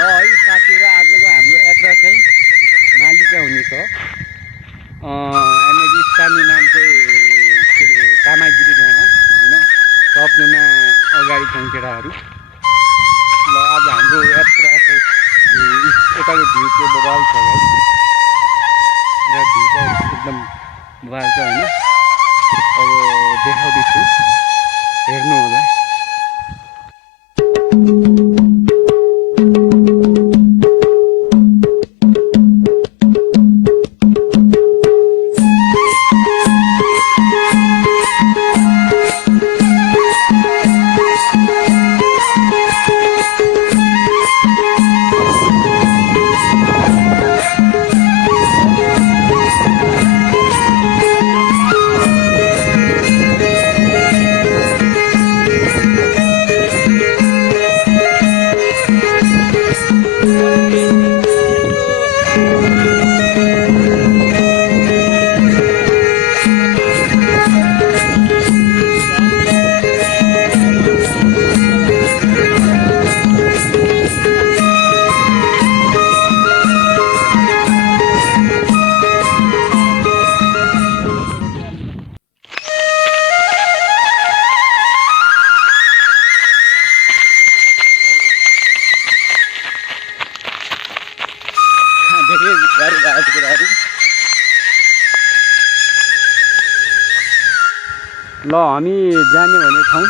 ल है साथीहरु आजको हाम्रो यात्रा चाहिँ मालिका हुनेछ। यहाँनिर स्थानीय नाम चाहिँ के अरे तामागिरी डाँडा हैन। सबजना अगाडि छन् केटाहरू। ल आज हाम्रो यात्रा चाहिँ यताको भ्यू चाहिँ बबाल छ गाइस। र भ्यू चाहिँ एकदम बबाल छ हैन। अब देखाउँदैछु हेर्नु होला। ल हामी जाने भने ठाउँ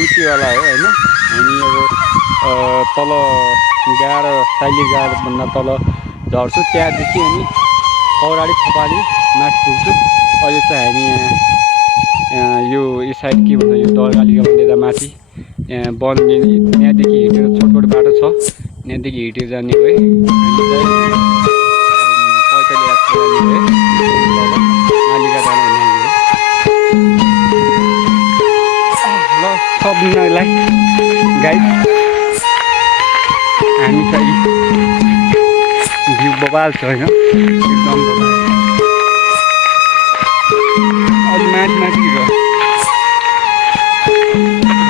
उटीवाला हो हैन। हामी अब तल गाड साइली गाडभन्दा तल झर्छु, त्यहाँदेखि अनि कौराडी थपाली माथि पुग्छु। अहिले चाहिँ हामी यो साइड के भन्छ यो दरगालीका भन्दा माथि यहाँ बन्ने यहाँदेखि हिँडेर छोटकट बाटो छ, यहाँदेखि हिँडेर जाने भए पैदल यात्रा जाने भए मालिका डाँडा हुने हो। ल सबैलाई गाइड हामी चाहिँ भ्यू बबाल छ होइन, एकदम बबाल। अलि माथि माथि छ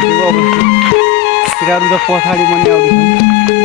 भ्यू। अब केटाहरू त पछाडि पनि आउँदैछन्।